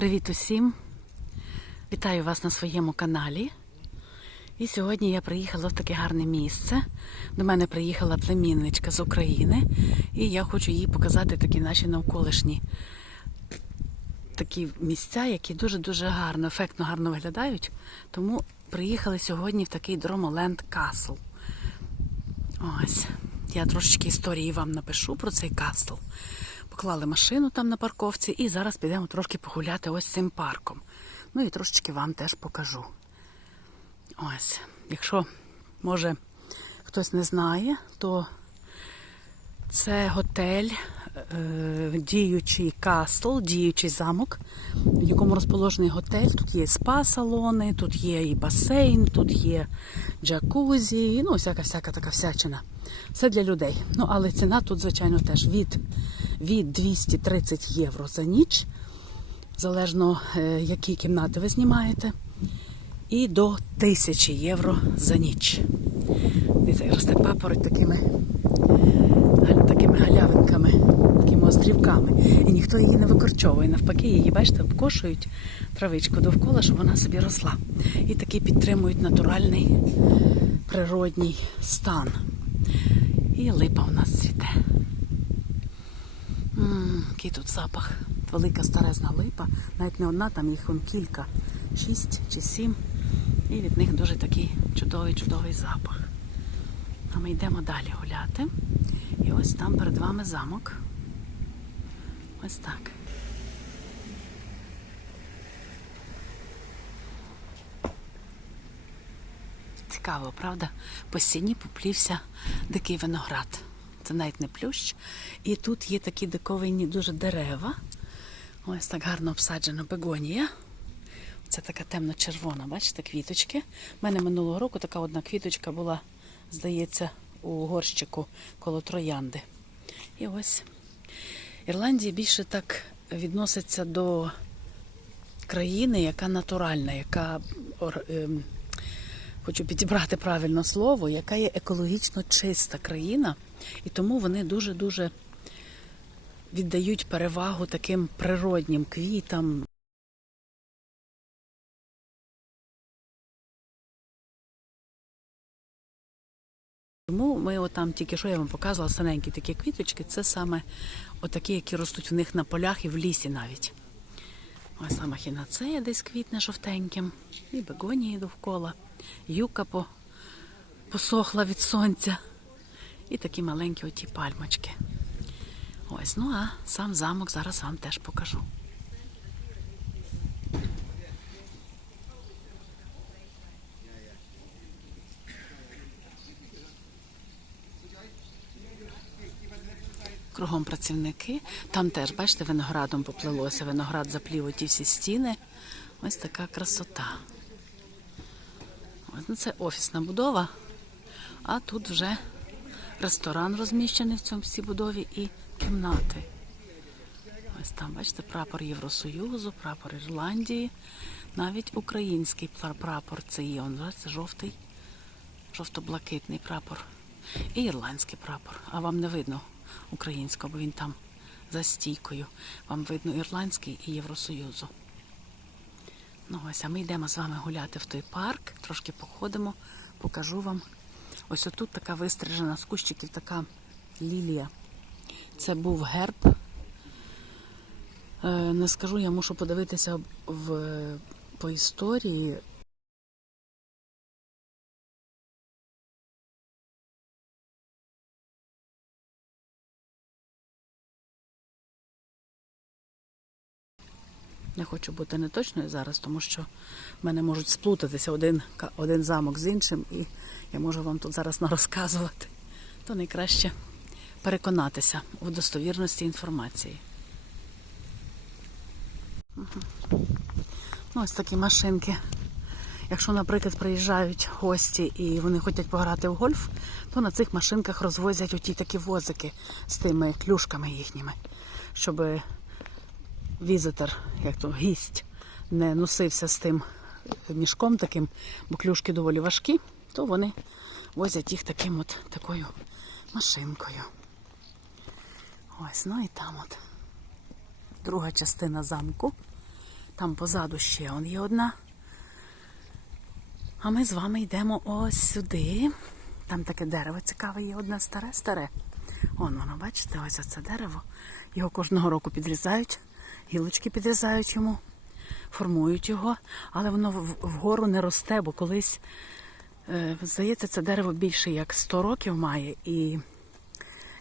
Привіт усім! Вітаю вас на своєму каналі. І сьогодні я приїхала в таке гарне місце. До мене приїхала племінничка з України, і я хочу їй показати такі наші навколишні такі місця, які дуже-дуже гарно, ефектно гарно виглядають. Тому приїхали сьогодні в такий Дромоленд Касл. Ось. Я трошечки історії вам напишу про цей кастл. Поклали машину там на парковці і зараз підемо трошки погуляти ось цим парком. Ну і трошечки вам теж покажу. Ось, якщо, може, хтось не знає, то це готель, е, діючий кастл, діючий замок, в якому розположений готель. Тут є спа-салони, тут є і басейн, тут є джакузі, ну, всяка всяка така всячина. Все для людей. Ну, але ціна тут, звичайно, теж від, від 230 євро за ніч, залежно, е, які кімнати ви знімаєте, і до 1000 євро за ніч. Дивіться, як росте папороть такими такими галявинками, такими острівками. І ніхто її не викорчовує. Навпаки, її, бачите, обкошують травичку довкола, щоб вона собі росла. І таки підтримують натуральний природній стан. І липа у нас цвіте. М, який тут запах. Велика старезна липа. Навіть не одна, там їх он кілька, шість чи сім. І від них дуже такий чудовий, чудовий запах. А ми йдемо далі гуляти. І ось там перед вами замок. Ось так. Цікаво, правда? По стіні поплівся дикий виноград. Це навіть не плющ. І тут є такі диковинні дуже дерева. Ось так гарно обсаджена бегонія. Це така темно-червона, бачите, квіточки. У мене минулого року така одна квіточка була, здається, у горщику коло троянди. І ось Ірландія більше так відноситься до країни, яка натуральна, яка ем, хочу підібрати правильне слово, яка є екологічно чиста країна, і тому вони дуже-дуже віддають перевагу таким природнім квітам. Тому ми отам тільки що я вам показувала синенькі такі квіточки, це саме отакі, які ростуть в них на полях і в лісі навіть. Ось сама хінацея десь квітне жовтеньким, і бегонії довкола, юка по, посохла від сонця. І такі маленькі оті пальмочки. Ось, ну а сам замок зараз вам теж покажу. Кругом працівники. Там теж, бачите, виноградом поплилося. Виноград заплів оті всі стіни. Ось така красота. Ось, ну, це офісна будова, а тут вже ресторан розміщений в цьому всій будові і кімнати. Ось там, бачите, прапор Євросоюзу, прапор Ірландії, навіть український прапор це є. Он, бачите, жовтий, жовто-блакитний прапор. І ірландський прапор. А вам не видно українського, бо він там за стійкою. Вам видно ірландський і Євросоюзу. Ну ось, а ми йдемо з вами гуляти в той парк, трошки походимо, покажу вам. Ось отут така вистрижена з кущиків така лілія. Це був герб. Е, Не скажу, я мушу подивитися в, по історії. Не хочу бути неточною зараз, тому що в мене можуть сплутатися один, один замок з іншим, і я можу вам тут зараз нарозказувати. То найкраще переконатися у достовірності інформації. Ну, ось такі машинки. Якщо, наприклад, приїжджають гості і вони хочуть пограти в гольф, то на цих машинках розвозять оті такі возики з тими клюшками їхніми, щоб візитор, як то гість, не носився з тим мішком таким, бо клюшки доволі важкі, то вони возять їх таким от такою машинкою. Ось, ну і там от друга частина замку. Там позаду ще он є одна. А ми з вами йдемо ось сюди. Там таке дерево цікаве є одне старе, старе. Вон воно, бачите, ось оце дерево. Його кожного року підрізають, гілочки підрізають йому, формують його, але воно вгору не росте, бо колись, е, здається, це дерево більше як 100 років має, і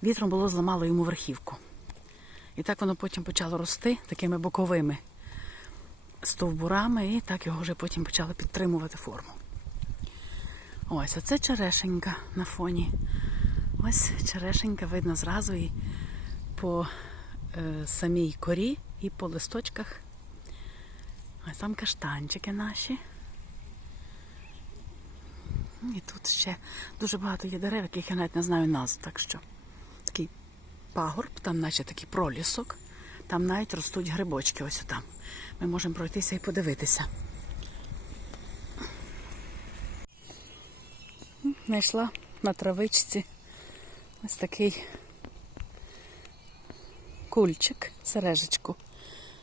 вітром було зламало йому верхівку. І так воно потім почало рости такими боковими стовбурами, і так його вже потім почали підтримувати форму. Ось, а це черешенька на фоні. Ось черешенька видно зразу і по е, самій корі, і по листочках. Ось там каштанчики наші. І тут ще дуже багато є дерев, яких я навіть не знаю назв, так що такий пагорб, там наче такий пролісок, там навіть ростуть грибочки ось там. Ми можемо пройтися і подивитися. Знайшла на травичці ось такий кульчик, сережечку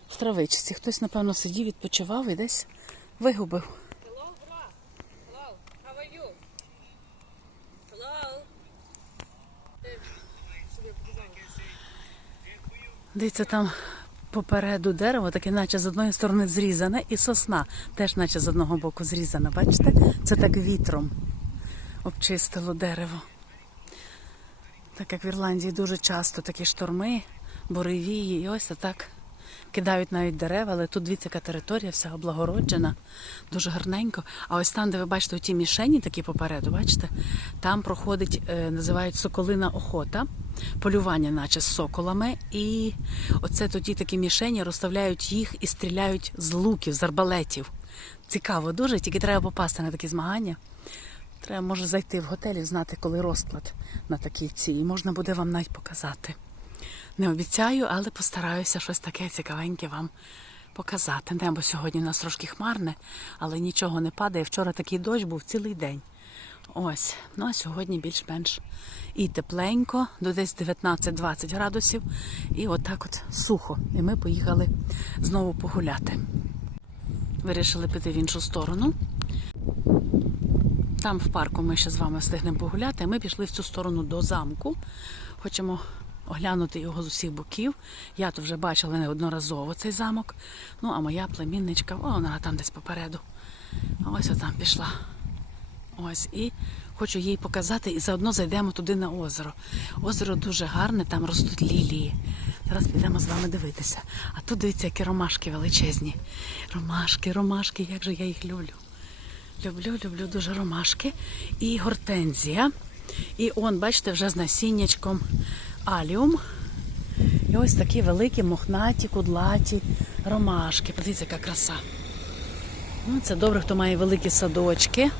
в травичці. Хтось, напевно, сидів, відпочивав і десь вигубив. Дивіться, там попереду дерево, таке наче з одної сторони зрізане, і сосна теж наче з одного боку зрізана. Бачите? Це так вітром обчистило дерево. Так як в Ірландії дуже часто такі шторми, буревії, і ось отак кидають навіть дерева, але тут дивіться, яка територія, вся облагороджена, дуже гарненько. А ось там, де ви бачите ті мішені, такі попереду, бачите, там проходить, е, називають соколина охота, полювання, наче з соколами. І оце тоді такі мішені розставляють їх і стріляють з луків, з арбалетів. Цікаво дуже, тільки треба попасти на такі змагання. Треба може зайти в готель і знати, коли розклад на такі ці. І можна буде вам навіть показати. Не обіцяю, але постараюся щось таке цікавеньке вам показати. Небо сьогодні у нас трошки хмарне, але нічого не падає. Вчора такий дощ був цілий день. Ось, ну а сьогодні більш-менш і тепленько, до десь 19-20 градусів, і отак от сухо. І ми поїхали знову погуляти. Вирішили піти в іншу сторону. Там в парку ми ще з вами встигнемо погуляти. Ми пішли в цю сторону до замку. Хочемо оглянути його з усіх боків. Я тут вже бачила неодноразово цей замок. Ну, а моя племінничка, о, вона там десь попереду. Ось отам пішла. Ось і хочу їй показати, і заодно зайдемо туди на озеро. Озеро дуже гарне, там ростуть лілії. Зараз підемо з вами дивитися. А тут дивіться, які ромашки величезні. Ромашки, ромашки, як же я їх люблю. Люблю, люблю дуже ромашки. І гортензія. І он, бачите, вже з насіннячком аліум. І ось такі великі мохнаті, кудлаті ромашки. Подивіться, яка краса. Ну, це добре, хто має великі садочки.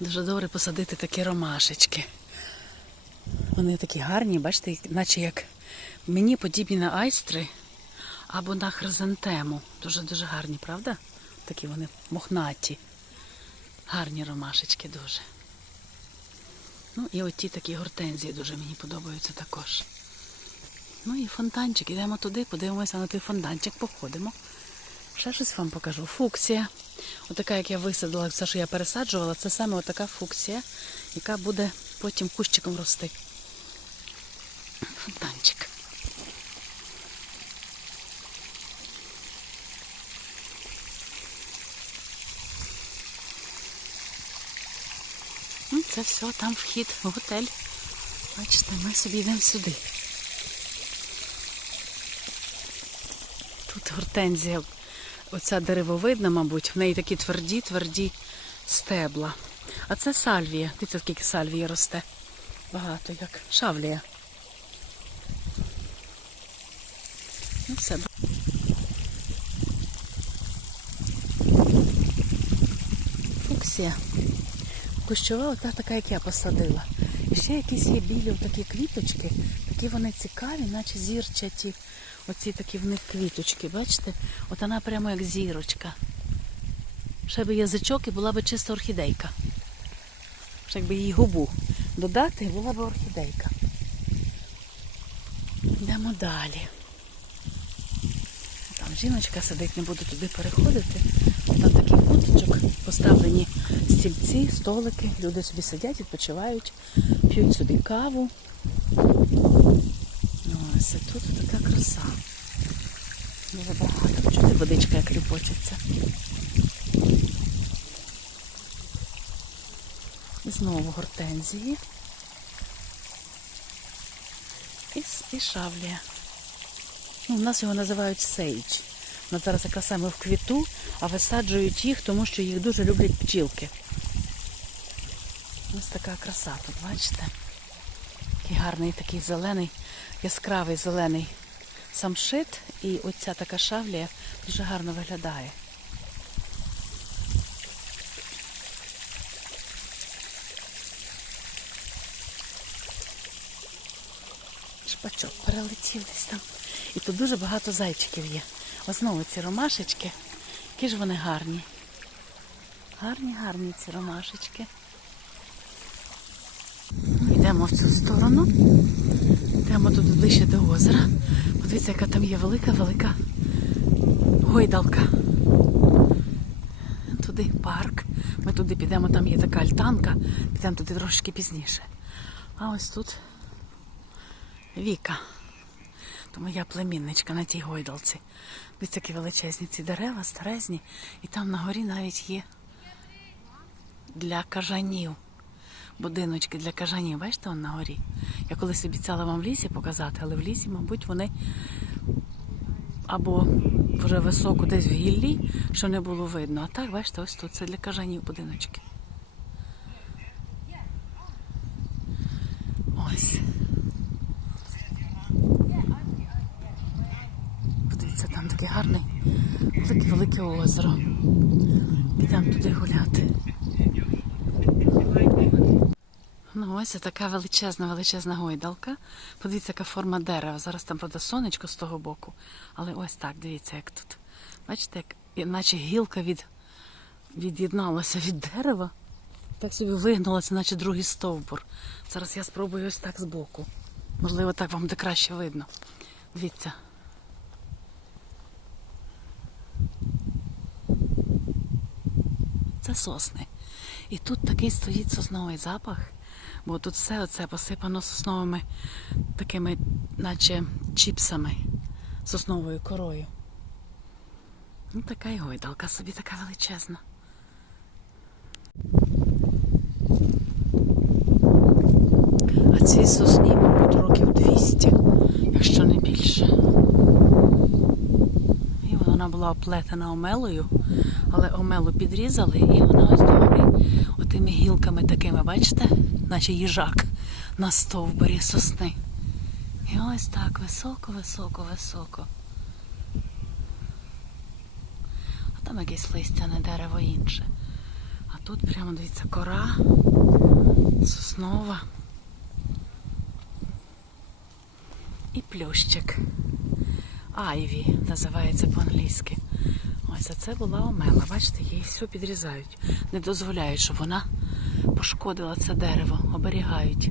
Дуже добре посадити такі ромашечки. Вони такі гарні, бачите, наче як мені подібні на айстри або на хризантему. Дуже-дуже гарні, правда? Такі вони мохнаті. Гарні ромашечки дуже. Ну і оті такі гортензії дуже мені подобаються також. Ну і фонтанчик. Ідемо туди, подивимося на той фонтанчик, походимо. Ще щось вам покажу. Фуксія. Отака, як я висадила, все, що я пересаджувала, це саме отака фуксія, яка буде потім кущиком рости. Фонтанчик. Ну, це все, там вхід в готель. Бачите, ми собі йдемо сюди. Тут гортензія, оця деревовидна, мабуть, в неї такі тверді, тверді стебла. А це сальвія. Дивіться, скільки сальвії росте. Багато як. Шавлія. Ну, все. Фуксія. Кущова, ота така, як я посадила. І ще якісь є білі такі квіточки, такі вони цікаві, наче зірчаті. Оці такі в них квіточки, бачите? От вона прямо як зірочка. Ще би язичок і була б чиста орхідейка. Ще якби їй губу додати, була б орхідейка. Йдемо далі. Там жіночка сидить, не буду туди переходити. Там такий куточок, поставлені стільці, столики. Люди собі сидять, відпочивають, п'ють собі каву. Ось тут така краса. Дуже багато. Чути водичка, як люпотиться. І знову гортензії. І, і шавлія. Ну, у нас його називають сейдж. Нас зараз якраз саме в квіту, а висаджують їх, тому що їх дуже люблять пчілки. Ось така краса тут, бачите? Такий гарний, такий зелений, яскравий зелений самшит. І оця така шавлія дуже гарно виглядає. Шпачок перелетів десь там. І тут дуже багато зайчиків є. Ось знову ці ромашечки. Які ж вони гарні. Гарні, гарні ці ромашечки. Йдемо в цю сторону. Йдемо тут ближче до озера. Подивіться, яка там є велика-велика гойдалка. Туди парк. Ми туди підемо, там є така альтанка. Підемо туди трошки пізніше. А ось тут Віка. То моя племінничка на тій гойдалці. Дивіться, які величезні ці дерева, старезні. І там на горі навіть є для кажанів. Будиночки для кажанів. Бачите, он на горі. Я колись обіцяла вам в лісі показати, але в лісі, мабуть, вони або вже високо десь в гіллі, що не було видно. А так, бачите, ось тут це для кажанів будиночки. Ось. Таке гарне, велике велике озеро. Підемо туди гуляти. Ну, ось така величезна, величезна гойдалка. Подивіться, яка форма дерева. Зараз там правда сонечко з того боку. Але ось так, дивіться, як тут. Бачите, як наче гілка від, від'єдналася від дерева. Так собі вигнулася, наче другий стовбур. Зараз я спробую ось так збоку. Можливо, так вам буде краще видно. Дивіться. Це сосни. І тут такий стоїть сосновий запах, бо тут все оце посипано сосновими такими, наче чіпсами, сосновою корою. Ну, така й гойдалка собі така величезна. А цій сосні, мабуть, років 200, якщо не більше. Була оплетена омелою, але омелу підрізали, і вона ось догори отими гілками такими, бачите, наче їжак на стовбурі сосни. І ось так високо, високо, високо. А там якесь листяне дерево інше. А тут прямо дивіться кора соснова. І плющик. Айві називається по-англійськи. Ось це була омела. Бачите, її все підрізають. Не дозволяють, щоб вона пошкодила це дерево, оберігають.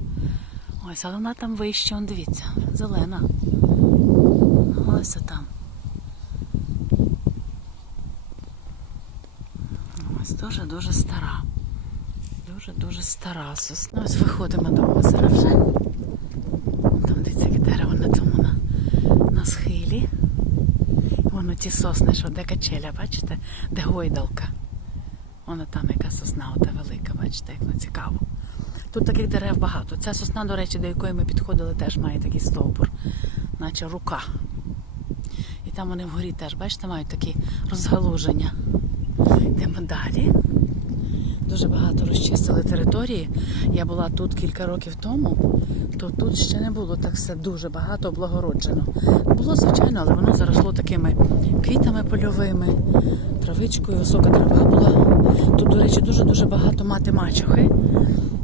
Ось, але вона там вище, он дивіться, зелена. Ось там. Ось дуже-дуже стара. Дуже-дуже стара сосна. Ось виходимо до озера вже. Там дивіться, яке дерево на тому на, на схилі. Ті сосни, що де качеля, бачите? Де гойдалка. Воно там яка сосна, ота велика, бачите, як ну цікаво. Тут таких дерев багато. Ця сосна, до речі, до якої ми підходили, теж має такий стовбур, наче рука. І там вони вгорі теж, бачите, мають такі розгалуження. Йдемо далі. Дуже багато розчистили території. Я була тут кілька років тому, то тут ще не було так все дуже багато облагороджено. Було, звичайно, але воно заросло такими квітами польовими, травичкою, висока трава була. Тут, до речі, дуже-дуже багато мати мачухи.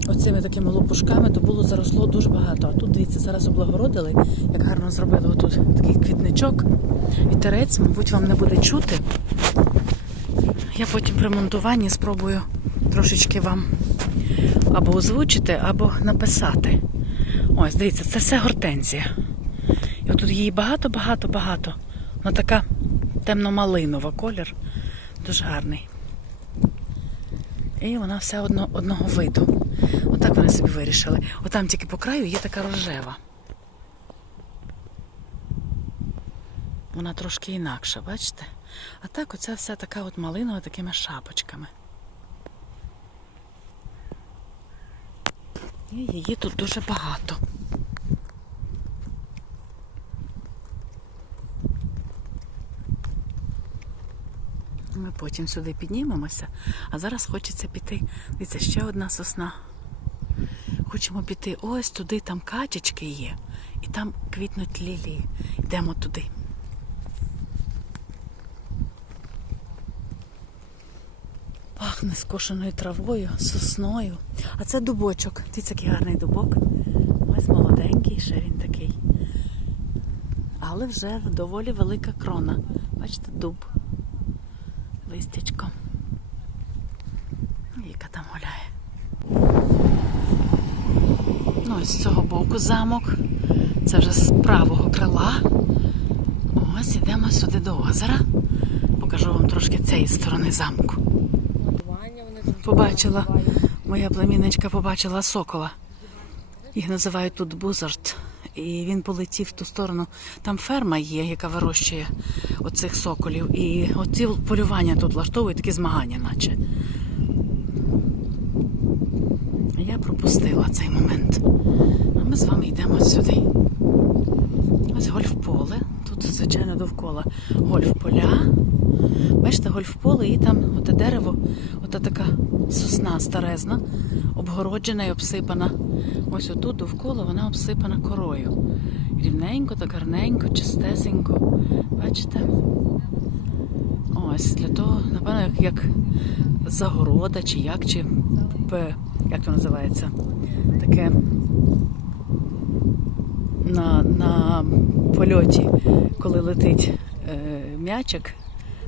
Оцими такими лопушками то було заросло дуже багато. А тут, дивіться, зараз облагородили, як гарно зробили отут такий квітничок. Вітерець, мабуть, вам не буде чути. Я потім при монтуванні спробую трошечки вам або озвучити, або написати. Ось, дивіться, це все гортензія. І отут її багато-багато-багато. Вона така темно-малинова колір. Дуже гарний. І вона все одно, одного виду. Отак вони собі вирішили. Отам тільки по краю є така рожева. Вона трошки інакша, бачите? А так оця вся така от малинова такими шапочками. І її тут дуже багато. Ми потім сюди піднімемося, а зараз хочеться піти. Дивіться, ще одна сосна. Хочемо піти ось туди, там качечки є, і там квітнуть лілії. Йдемо туди. Пахне скошеною травою, сосною. А це дубочок. Дивіться, який гарний дубок. Ось молоденький, ще він такий. Але вже доволі велика крона. Бачите, дуб. Листячко. Яка там гуляє. Ну, ось з цього боку замок. Це вже з правого крила. Ось ідемо сюди до озера. Покажу вам трошки цієї сторони замку. Побачила. Моя племінничка побачила сокола. Їх називають тут бузард. І він полетів в ту сторону. Там ферма є, яка вирощує оцих соколів. І оці полювання тут влаштовують такі змагання, наче. Я пропустила цей момент. А ми з вами йдемо сюди. Ось гольф-поле. Звичайно, довкола гольф-поля. Бачите, гольф-поле і там оте дерево, ота така сосна старезна, обгороджена і обсипана. Ось отут довкола вона обсипана корою. Рівненько, так гарненько, чистесенько. Бачите? Ось для того, напевно, як, як загорода, чи як, чи як то називається? Таке на, на польоті, коли летить е, м'ячик,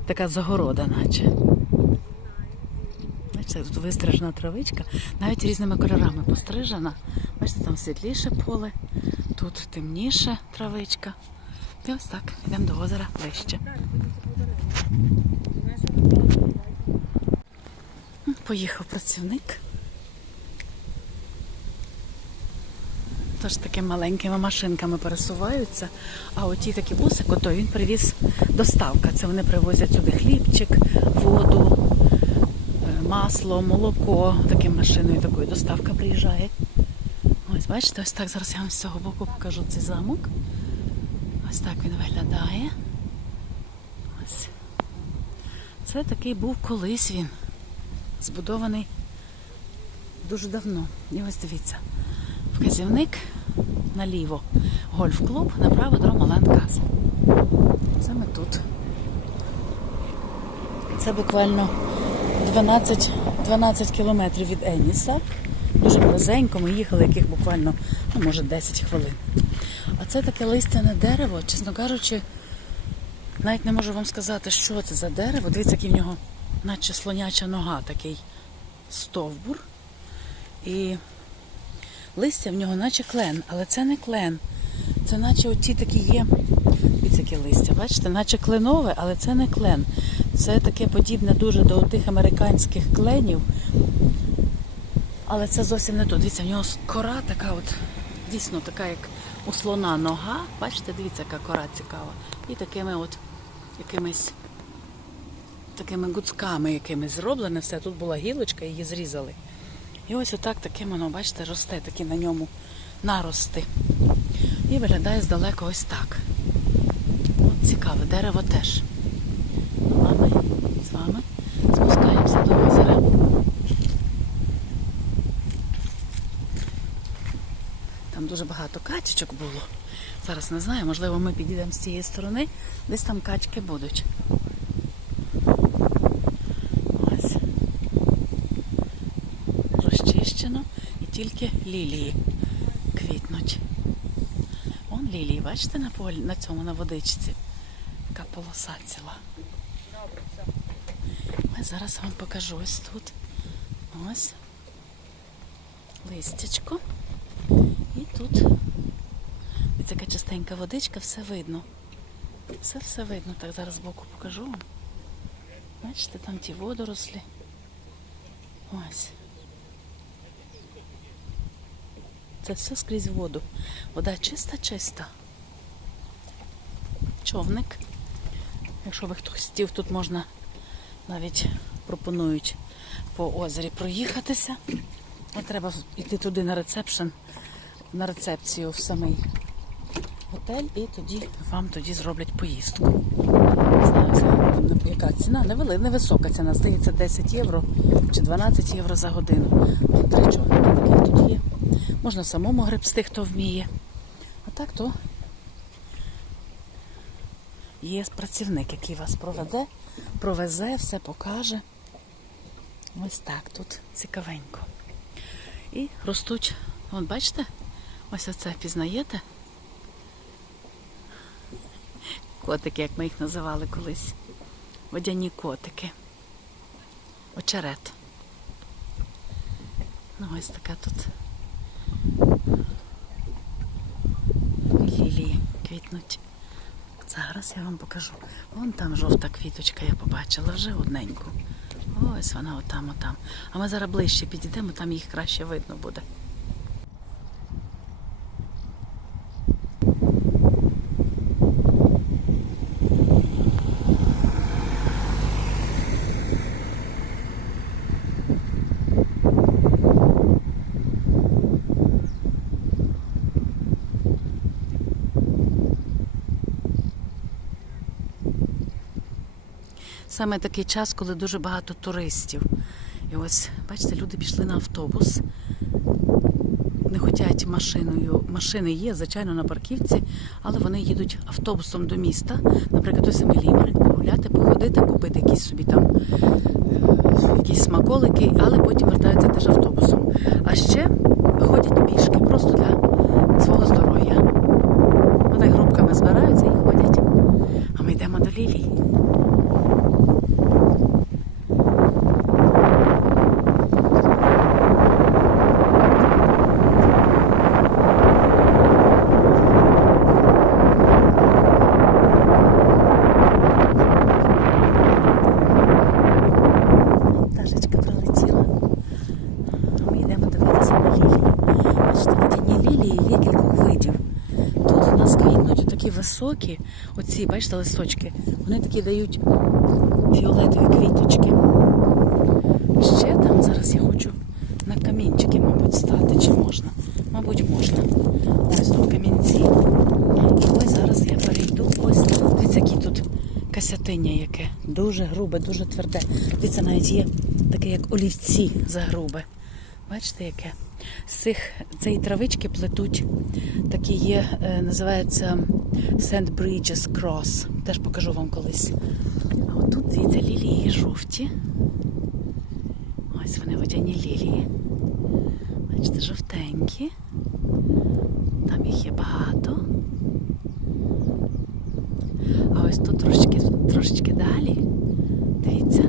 така загорода, наче. Бачите, тут вистрижена травичка, навіть різними кольорами пострижена. Бачите, там світліше поле, тут темніше травичка. І ось так, йдемо до озера ближче. Поїхав працівник. Тож такими маленькими машинками пересуваються. А оті такі бусик, ото він привіз доставка. Це вони привозять сюди хлібчик, воду, е, масло, молоко. Таким машиною такою доставка приїжджає. Ось бачите, ось так зараз я вам з цього боку покажу цей замок. Ось так він виглядає. Ось. Це такий був колись він. Збудований дуже давно. І ось дивіться. Вказівник наліво гольф-клуб, направо Дромален Каз. Це ми тут. Це буквально 12, 12 кілометрів від Еніса. Дуже близенько. Ми їхали яких буквально, ну, може, 10 хвилин. А це таке листяне дерево, чесно кажучи, навіть не можу вам сказати, що це за дерево. Дивіться, який в нього, наче слоняча нога, такий стовбур. І листя в нього наче клен, але це не клен. Це наче оті такі є. Яке листя, бачите, наче кленове, але це не клен. Це таке подібне дуже до тих американських кленів. Але це зовсім не то. Дивіться, в нього кора така, от, дійсно така, як у слона нога. Бачите, дивіться, яка кора цікава. І такими от якимись такими гуцками якимись зроблене все. Тут була гілочка, її зрізали. І ось отак таким воно, бачите, росте, такі на ньому нарости. І виглядає здалеку ось так. От цікаве, дерево теж. Ну, А ми з вами спускаємося до озера. Там дуже багато качечок було. Зараз не знаю, можливо, ми підійдемо з цієї сторони, десь там качки будуть. Ось. Розчищено і тільки лілії квітнуть. Он лілії, бачите, на полі, на цьому, на водичці. Така полоса ціла. Ось зараз вам покажу ось тут. Ось. Листячко. І тут Дивіться, яка чистенька водичка, все видно. Все все видно. Так зараз збоку покажу вам. Бачите, там ті водорослі. Ось. Це все скрізь воду. Вода чиста, чиста. Човник. Якщо би хтось хотів, тут можна навіть пропонують по озері проїхатися. А треба йти туди на ресепшн, на рецепцію в самий готель, і тоді вам тоді зроблять поїздку. Не яка ціна. Невели, невисока ціна. Здається, 10 євро чи 12 євро за годину. Три човники такі тут є. Можна самому гребсти, хто вміє. А так то є працівник, який вас проведе, провезе, все покаже. Ось так тут цікавенько. І ростуть, от бачите, ось оце пізнаєте? Котики, як ми їх називали колись. Водяні котики. Очерет. Ну, ось така тут лілії квітнуть. Зараз я вам покажу. Вон там жовта квіточка я побачила вже одненьку. Ось вона отам, отам. А ми зараз ближче підійдемо, там їх краще видно буде. Саме такий час, коли дуже багато туристів. І ось, бачите, люди пішли на автобус. Не хочуть машиною. Машини є, звичайно, на парківці, але вони їдуть автобусом до міста. Наприклад, той самий Лімерик, погуляти, походити, купити якісь собі там е, якісь смаколики, але потім вертаються теж автобусом. А ще ходять пішки просто для свого здоров'я. Вони групками збираються і ходять. А ми йдемо до Лілії. Пташечка прилетіла. А Ми йдемо дивитися на лілії. Бачите, водяні лілії є кількох видів. Тут у нас квітнуть такі високі, оці, бачите, листочки. Вони такі дають фіолетові квіточки. Ще там зараз я хочу на камінчики, мабуть, стати. Чи можна? Мабуть, можна. Ось тут камінці. І ось зараз я перейду. Ось дивіться, які тут касятиння яке. Дуже грубе, дуже тверде. Дивіться, навіть є таке, як олівці загрубе. Бачите, яке? З цих цієї травички плетуть такі є, е, називається St. Bridges Cross. Теж покажу вам колись. А отут, дивіться, лілії жовті. Ось вони водяні лілії. Бачите, жовтенькі. Там їх є багато. А ось тут трошечки, трошечки далі. Дивіться.